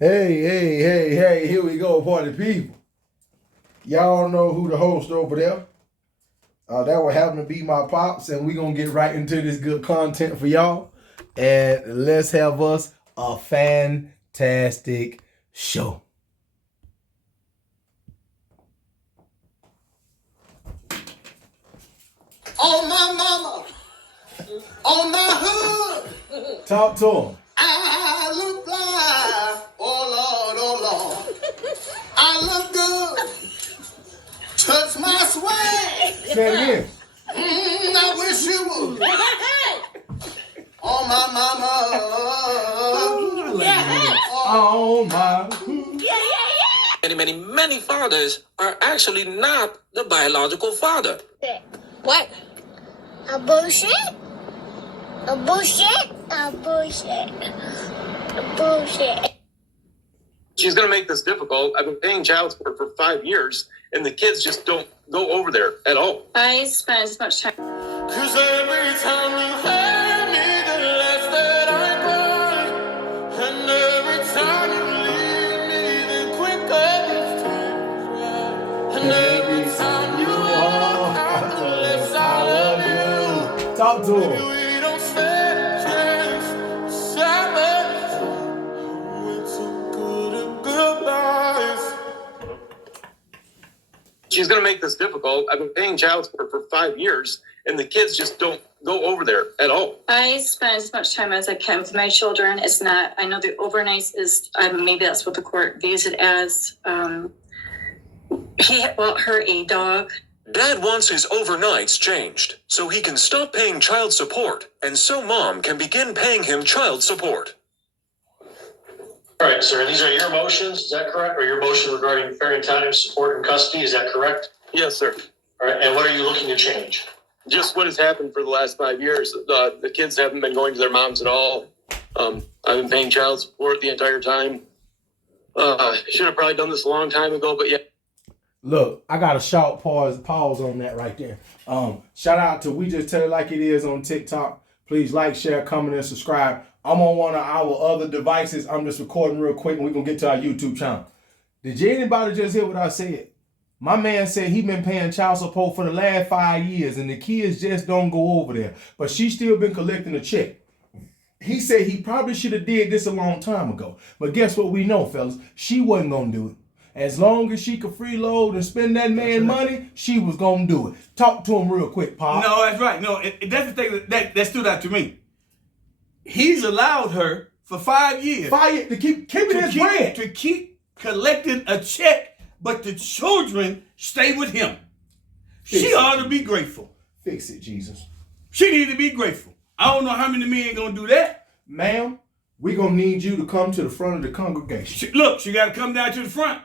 Hey, here we go, party people. Y'all know who the host over there. That would happen to be my pops, and we're going to get right into this good content for y'all. And let's have us a fantastic show. On my mama, on my hood. Talk to him. I look fly. Oh Lord. I look good. Touch my swag. Say it again. I wish you would. On my mama. On my Many fathers are actually not the biological father. What? A bullshit? A bullshit? A bullshit. A bullshit. She's going to make this difficult. I've been paying child support for 5 years, and the kids just don't go over there at all. I spend as much time. Cause every time you hurt me, the less that I cry. And every time you leave me, the quicker this tears dry. And every time you walk out, the less I love you. Talk to him. We don't stand a chance. Savage. We're too good at goodbyes. She's going to make this difficult. I've been paying child support for 5 years, and the kids just don't go over there at all. I spend as much time as I can with my children. It's not, I know the overnights is, maybe that's what the court views it as. He bought her a dog. Dad wants his overnights changed so he can stop paying child support and so mom can begin paying him child support. All right, sir, these are your motions, is that correct? Or your motion regarding parenting time, support, and custody, is that correct? Yes, sir. All right, and what are you looking to change? Just what has happened for the last 5 years. The kids haven't been going to their moms at all. I've been paying child support the entire time. Should have probably done this a long time ago, but yeah. Look, I got a short pause on that right there. Shout out to We Just Tell It Like It Is on TikTok. Please like, share, comment, and subscribe. I'm on one of our other devices. I'm just recording real quick, and we're going to get to our YouTube channel. Did anybody just hear what I said? My man said he been paying child support for the last 5 years, and the kids just don't go over there. But she's still been collecting a check. He said he probably should have did this a long time ago. But guess what we know, fellas? She wasn't going to do it. As long as she could freeload and spend that man money, she was going to do it. Talk to him real quick, Pop. No, that's right. No, that's the thing that stood out to me. He's allowed her for 5 years. To keep keeping his bread. To keep collecting a check, but the children stay with him. She ought to be grateful. Fix it, Jesus. She need to be grateful. I don't know how many men going to do that. Ma'am, we're going to need you to come to the front of the congregation. She got to come down to the front.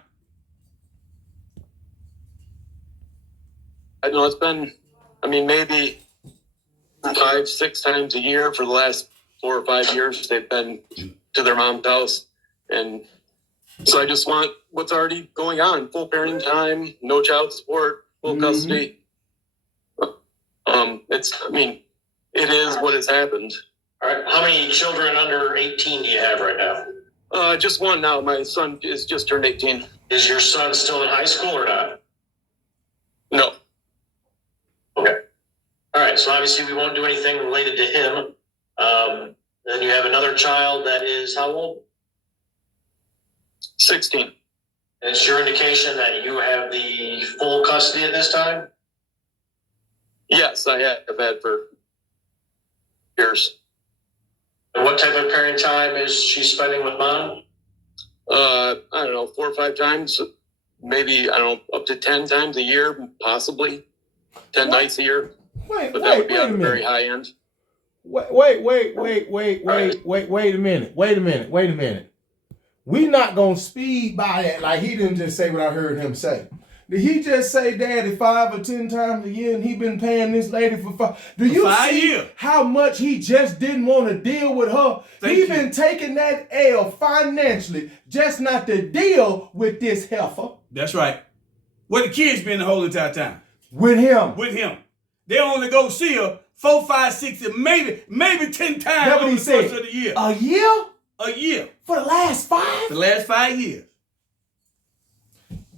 I know it's been, maybe 5-6 times a year for the last 4 or 5 years. They've been to their mom's house. And so I just want what's already going on. Full parenting time, no child support, full custody. It is what has happened. All right, how many children under 18 do you have right now? Just one now. My son is just turned 18. Is your son still in high school or not? No. Okay. All right, so obviously we won't do anything related to him. Then you have another child that is how old? 16. And it's your indication that you have the full custody at this time? Yes, I have had for years. And what type of parent time is she spending with mom? I don't know, 4 or 5 times, maybe, up to 10 times a year, possibly 10 nights a year. But that would be on the very high end. Wait a minute. We not going to speed by that like he didn't just say what I heard him say. Did he just say daddy 5 or 10 times a year and he been paying this lady for 5? Do you see how much he just didn't want to deal with her? He been taking that L financially just not to deal with this heifer. That's right. Where the kids been the whole entire time? With him. They only go see her 4, 5, 6, and maybe 10 times over the course of the year. A year? a year. For the last 5? The last 5 years.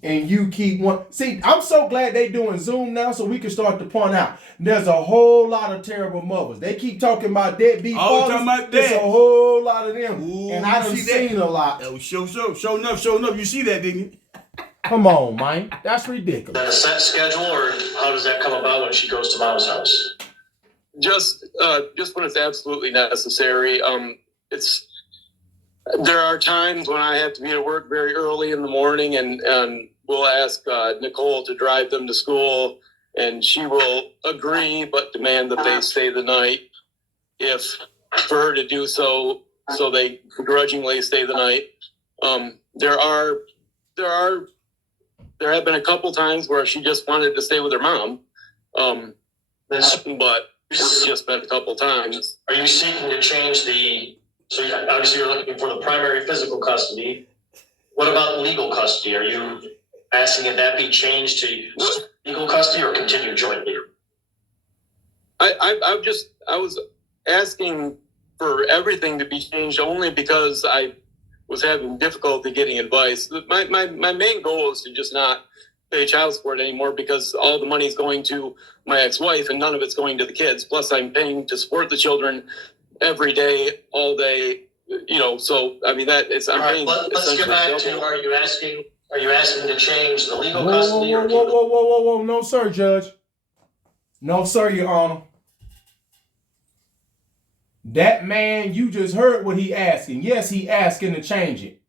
And you keep one. See, I'm so glad they doing Zoom now, so we can start to point out there's a whole lot of terrible mothers. They keep talking about deadbeat Always fathers. talking about There's that. a whole lot of them, Ooh, and I done you see that? seen a lot. Oh, show enough. You see that, didn't you? Come on, man, that's ridiculous. Is that a set schedule, or how does that come about when she goes to mom's house? Just when it's absolutely necessary. There are times when I have to be at work very early in the morning, and we'll ask Nicole to drive them to school, and she will agree but demand that they stay the night. If for her to do so they begrudgingly stay the night. There have been a couple times where she just wanted to stay with her mom, but it's just been a couple times. Are you seeking to change so obviously you're looking for the primary physical custody. What about legal custody? Are you asking if that be changed to legal custody or continue jointly? I was asking for everything to be changed only because I was having difficulty getting advice. My main goal is to just not pay child support anymore because all the money is going to my ex-wife and none of it's going to the kids. Plus I'm paying to support the children every day, all day, so I mean let's get back to, are you asking to change the legal Whoa, custody? whoa, no sir, Judge. No sir, Your Honor. That man, you just heard what he asking. Yes, he asking to change it.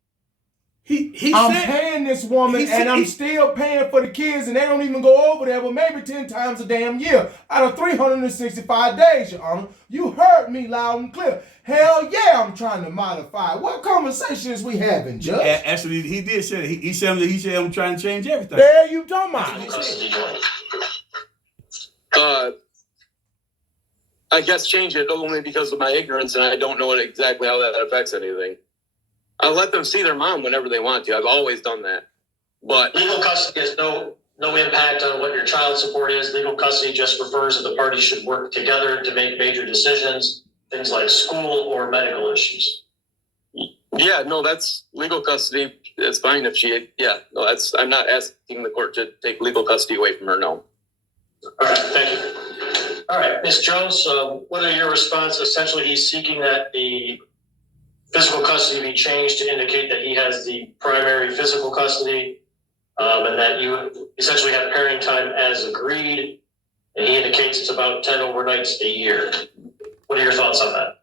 I'm paying this woman, and I'm still paying for the kids, and they don't even go over there, but maybe 10 times a damn year out of 365 days, Your Honor. You heard me loud and clear. Hell yeah, I'm trying to modify. What conversations we having, Judge? Actually, he did say that. He said I'm trying to change everything. There you talking about. I guess change it only because of my ignorance, and I don't know exactly how that affects anything. I'll let them see their mom whenever they want to. I've always done that. But legal custody has no impact on what your child support is. Legal custody just refers that the parties should work together to make major decisions, things like school or medical issues. Yeah, no, that's legal custody. It's fine if I'm not asking the court to take legal custody away from her, no. All right, thank you. All right, Ms. Jones, what are your response? Essentially, he's seeking that the physical custody be changed to indicate that he has the primary physical custody, and that you essentially have parenting time as agreed, and he indicates it's about 10 overnights a year. What are your thoughts on that?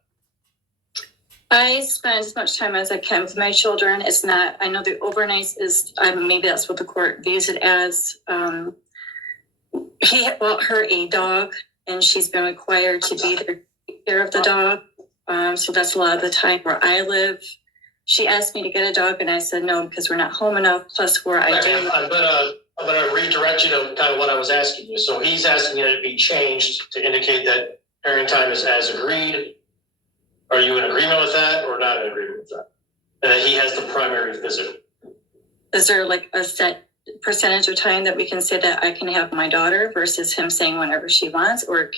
I spend as much time as I can with my children. It's not, I know the overnights is, maybe that's what the court views it as. He bought her a dog, and she's been required to be there to take care of the dog. So that's a lot of the time where I live. She asked me to get a dog, and I said no because we're not home enough. Plus, where I do. I'm gonna redirect you to kind of what I was asking you. So he's asking that it be changed to indicate that parenting time is as agreed. Are you in agreement with that, or not in agreement with that? And that he has the primary physical. Is there like a set percentage of time that we can say that I can have my daughter versus him saying whenever she wants, or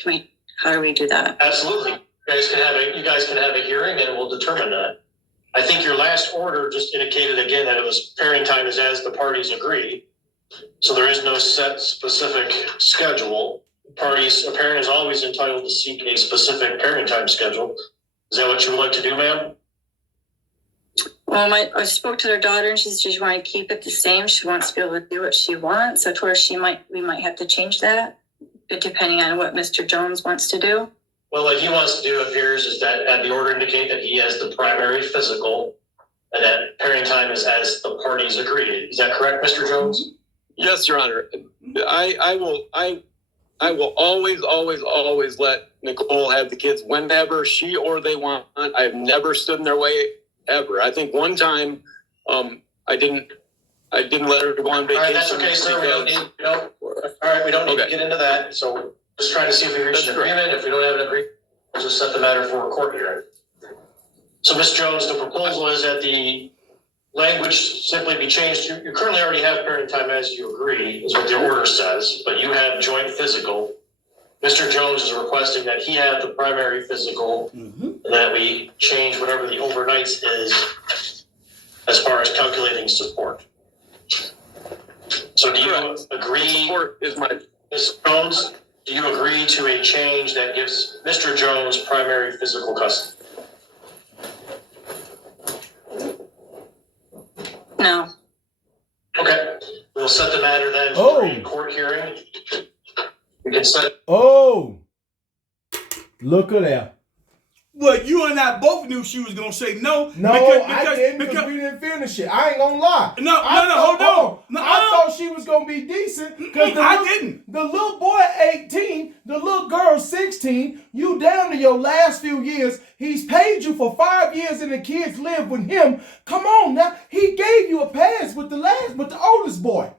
how do we do that? Absolutely. You guys can have a hearing, and we'll determine that. I think your last order just indicated again that it was parenting time is as the parties agree. So there is no set specific schedule. A parent is always entitled to seek a specific parenting time schedule. Is that what you would like to do, ma'am? Well, I spoke to their daughter, and she said she wanted to keep it the same. She wants to be able to do what she wants. So I told her we might have to change that, depending on what Mr. Jones wants to do. Well, what he wants to do, it appears, is that the order indicate that he has the primary physical, and that parenting time is as the parties agreed. Is that correct, Mr. Jones? Yes, Your Honor. I will always let Nicole have the kids whenever she or they want. I've never stood in their way ever. I think one time I didn't let her go on vacation. All right, that's okay, sir. We don't need to get into that. So just trying to see if we reach an agreement. If we don't have an agreement, we'll just set the matter for a court hearing. So, Ms. Jones, the proposal is that the language simply be changed. You currently already have parenting time as you agree, is what the order says, but you have joint physical. Mr. Jones is requesting that he have the primary physical, and and that we change whatever the overnights is as far as calculating support. So do you agree, Support is my Mr. Jones, do you agree to a change that gives Mr. Jones primary physical custody? No. Okay, we'll set the matter then Oh. for a court hearing. We can set. Oh, look at that. Well, you and I both knew she was gonna say no. No, I didn't because we didn't finish it. I ain't gonna lie. No, hold on. No, I thought she was gonna be decent because I didn't. The little boy 18, the little girl 16. You down to your last few years. He's paid you for 5 years, and the kids live with him. Come on now, he gave you a pass with the oldest boy.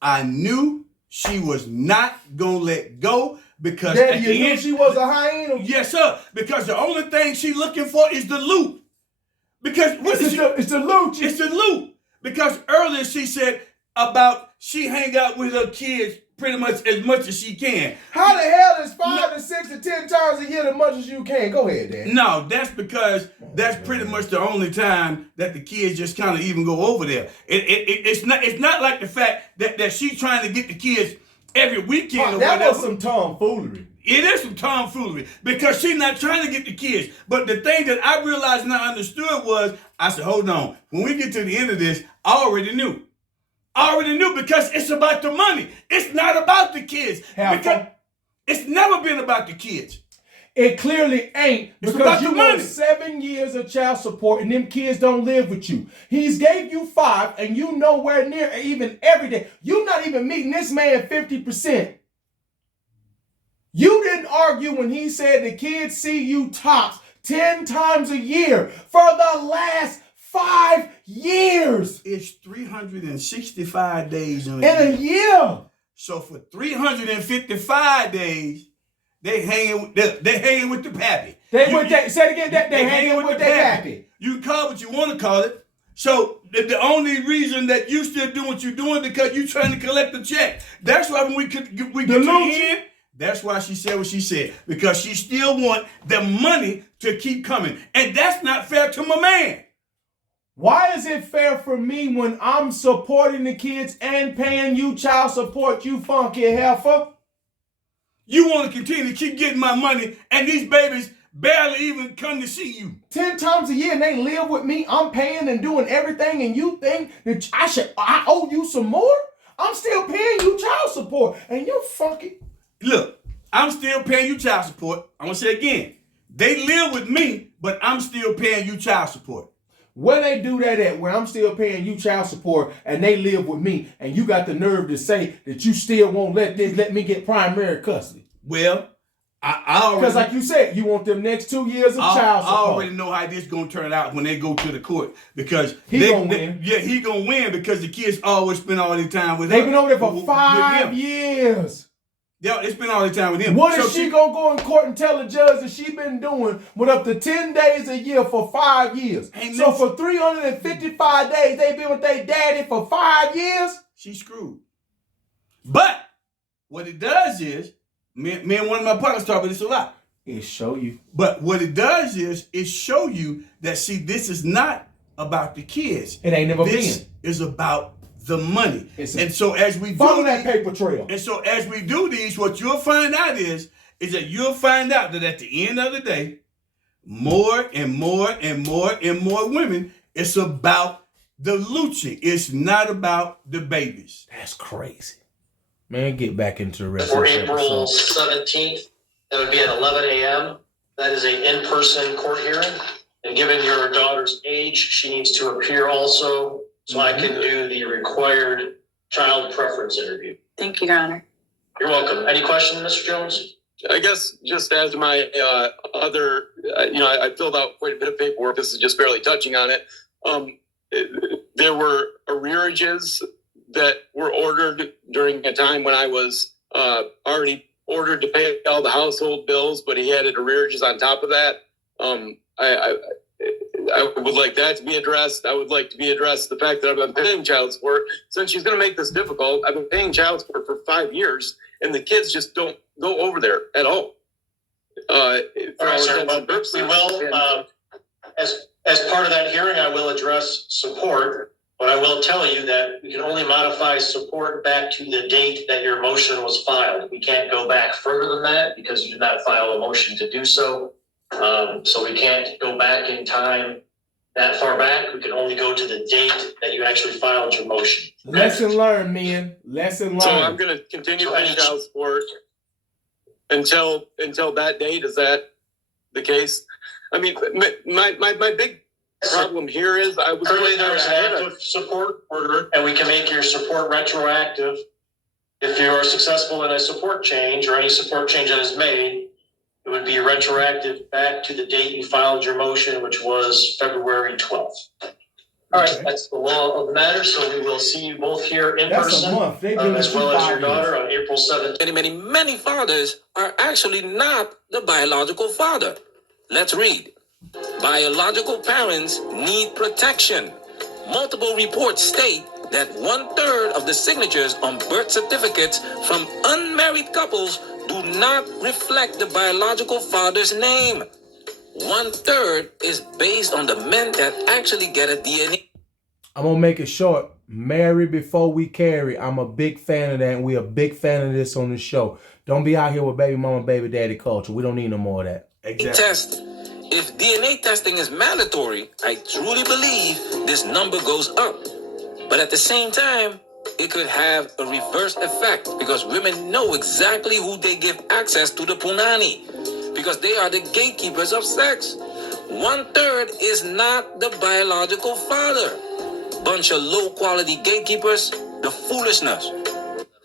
I knew she was not gonna let go because Daddy, at you the knew end, she was a hyena. yes, sir. Because the only thing she looking for is the loot. Because It's the loot. It's the loot. Because earlier she said about she hang out with her kids pretty much as she can. How the hell is 5 to 6 to 10 times a year as much as you can? Go ahead, Dad. No, that's because that's pretty much the only time that the kids just kind of even go over there. It's not like the fact that she's trying to get the kids every weekend or That whatever. was some tomfoolery. It is some tomfoolery because she's not trying to get the kids. But the thing that I realized and I understood was, I said, hold on. When we get to the end of this, I already knew. I already knew because it's about the money. It's not about the kids. Because it's never been about the kids. It clearly ain't It's because about you the want money. 7 years of child support and them kids don't live with you. He's gave you 5 and you nowhere near even every day. You're not even meeting this man 50%. You didn't argue when he said the kids see you tops 10 times a year for the last 5 years. It's 365 days in In a year. So for 355 days, they hanging with the pappy. Say it again. They hanging with their pappy. You can call it what you want to call it. So the only reason that you still doing what you're doing because you trying to collect the check. That's why when we get to the end, that's why she said what she said. Because she still want the money to keep coming. And that's not fair to my man. Why is it fair for me when I'm supporting the kids and paying you child support, you funky heifer? You want to continue to keep getting my money and these babies barely even come to see you. 10 times a year and they live with me. I'm paying and doing everything and you think that I owe you some more? I'm still paying you child support and you funky. Look, I'm still paying you child support. I'm going to say it again. They live with me, but I'm still paying you child support. Where they do that at, where I'm still paying you child support and they live with me, and you got the nerve to say that you still won't let me get primary custody? Well, I already... Because like you said, you want them next 2 years of child support. I already know how this going to turn out when they go to the court. Because he going to win. Yeah, he going to win because the kids always spend all their time with They've been over there for 5 years. Yeah, they spend all their time with him. What is she going to go in court and tell the judge that she been doing with up to 10 days a year for 5 years? So for 355 days, they been with their daddy for 5 years? She's screwed. But what it does is, me and one of my partners talk about this a lot. It show you. But what it does is, it show you that, see, this is not about the kids. It ain't never this been. Is about the money. And so as we follow that paper trail. And so as we do these, what you'll find out is that you'll find out that at the end of the day, more and more and more and more women, it's about the looching. It's not about the babies. That's crazy. Man, get back into the rest For of the April 17th, that would be at 11 a.m. That is an in-person court hearing. And given your daughter's age, she needs to appear also. So I can do the required child preference interview. Thank you, Your Honor. You're welcome. Any questions, Mr. Jones? I guess just as my other, I filled out quite a bit of paperwork. This is just barely touching on it. There were arrearages that were ordered during a time when I was already ordered to pay all the household bills, but he had arrearages on top of that. I would like that to be addressed. I would like to be addressed the fact that I've been paying child support. Since she's going to make this difficult, I've been paying child support for 5 years, and the kids just don't go over there at all. All right, sir. Well, we will, as part of that hearing, I will address support, but I will tell you that we can only modify support back to the date that your motion was filed. We can't go back further than that because you did not file a motion to do so. So we can't go back in time that far back. We can only go to the date that you actually filed your motion. Lesson learned, man. Lesson learned. So I'm going to continue paying child support until that date. Is that the case? I mean, my big problem here is I was currently there's an active support order, and we can make your support retroactive if you are successful in a support change or any support change that is made. It would be retroactive back to the date you filed your motion, which was February 12th. All right, that's the law of the matter. So we will see you both here in person, as well as your daughter on April 7th. Many fathers are actually not the biological father. Let's read. Biological parents need protection. Multiple reports state that 1/3 of the signatures on birth certificates from unmarried couples do not reflect the biological father's name. 1/3 is based on the men that actually get a DNA. I'm going to make it short. Marry before we carry. I'm a big fan of that, and we're a big fan of this on the show. Don't be out here with baby mama, baby daddy culture. We don't need no more of that. Exactly. Test. If DNA testing is mandatory, I truly believe this number goes up. But at the same time, it could have a reverse effect because women know exactly who they give access to the punani because they are the gatekeepers of sex. 1/3 is not the biological father. Bunch of low-quality gatekeepers, the foolishness.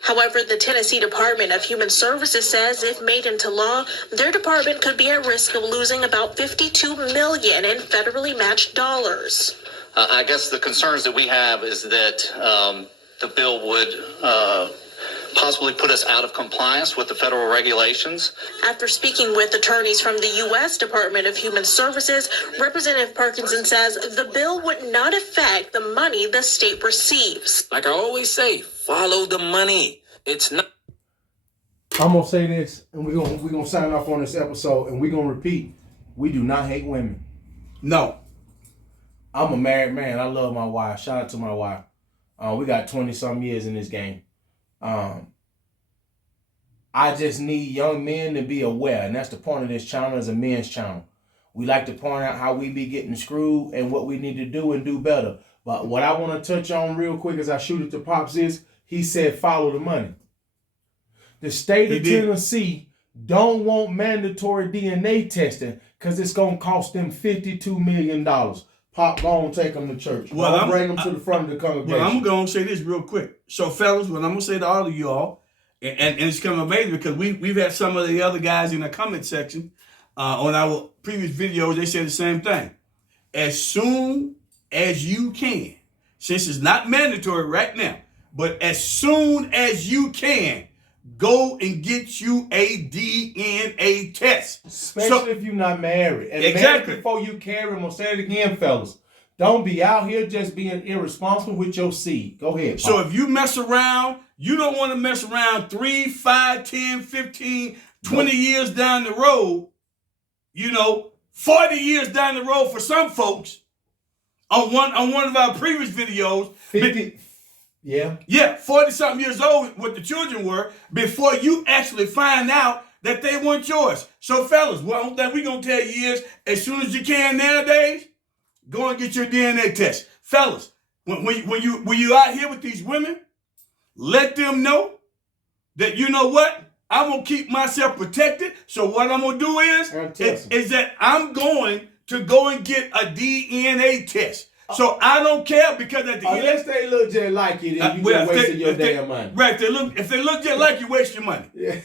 However, the Tennessee Department of Human Services says if made into law, their department could be at risk of losing about $52 million in federally matched dollars. I guess the concerns that we have is that the bill would possibly put us out of compliance with the federal regulations. After speaking with attorneys from the U.S. Department of Human Services, Representative Parkinson says the bill would not affect the money the state receives. Like I always say, follow the money. It's not. I'm going to say this, and we're gonna sign off on this episode, and we're going to repeat. We do not hate women. No. I'm a married man. I love my wife. Shout out to my wife. We got 20-some years in this game. I just need young men to be aware, and that's the point of this channel, is a men's channel. We like to point out how we be getting screwed and what we need to do and do better. But what I want to touch on real quick as I shoot it to Pops is, he said follow the money. The state of Tennessee don't want mandatory DNA testing because it's going to cost them $52 million. Pop, go on, take them to church. Well, I'll bring them to the front of the congregation. Well, I'm going to say this real quick. So, fellas, what I'm going to say to all of you all, and it's kind of amazing because we've had some of the other guys in the comment section on our previous videos, they said the same thing. As soon as you can, since it's not mandatory right now, but as soon as you can, go and get you a DNA test. Especially if you're not married. And exactly. Married before you carry, I'm going to say it again, fellas. Don't be out here just being irresponsible with your seed. Go ahead, Pop. So if you mess around, you don't want to mess around 3, 5, 10, 15, 20 years down the road. 40 years down the road for some folks. On one of our previous videos. 50. Yeah. Yeah, 40-something years old, what the children were, before you actually find out that they weren't yours. So, fellas, what we're going to tell you is, as soon as you can nowadays, go and get your DNA test. Fellas, when you out here with these women, let them know that, you know what, I'm going to keep myself protected. So what I'm going to do is that I'm going to go and get a DNA test. So I don't care because at the unless they look just like you, then you just wasting your damn money. Right? If they look just like you, waste your money. Yeah.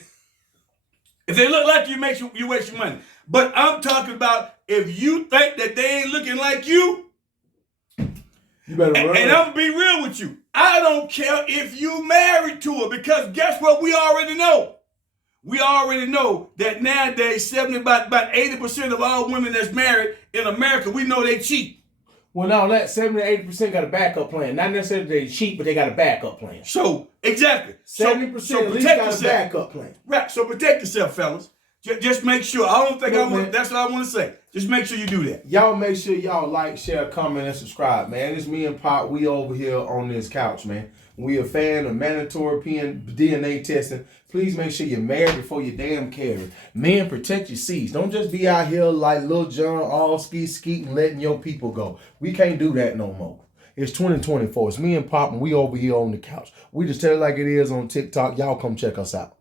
If they look like you, you waste your money. But I'm talking about if you think that they ain't looking like you, you better run. And I'm gonna be real with you. I don't care if you married to her because guess what? We already know. We already know that nowadays about 80% of all women that's married in America, we know they cheat. Well, now that 70-80% got a backup plan. Not necessarily they cheat, but they got a backup plan. So, exactly. 70% at least got a backup plan. Right. So protect yourself, fellas. Just make sure. I don't think that's what I want to say. Just make sure you do that. Y'all make sure y'all like, share, comment, and subscribe, man. It's me and Pop. We over here on this couch, man. We a fan of mandatory DNA testing. Please make sure you're married before you damn carry. Men, protect your seeds. Don't just be out here like Lil Jon, all skeeting, letting your people go. We can't do that no more. It's 2024. It's me and Pop, and we over here on the couch. We just tell it like it is on TikTok. Y'all come check us out.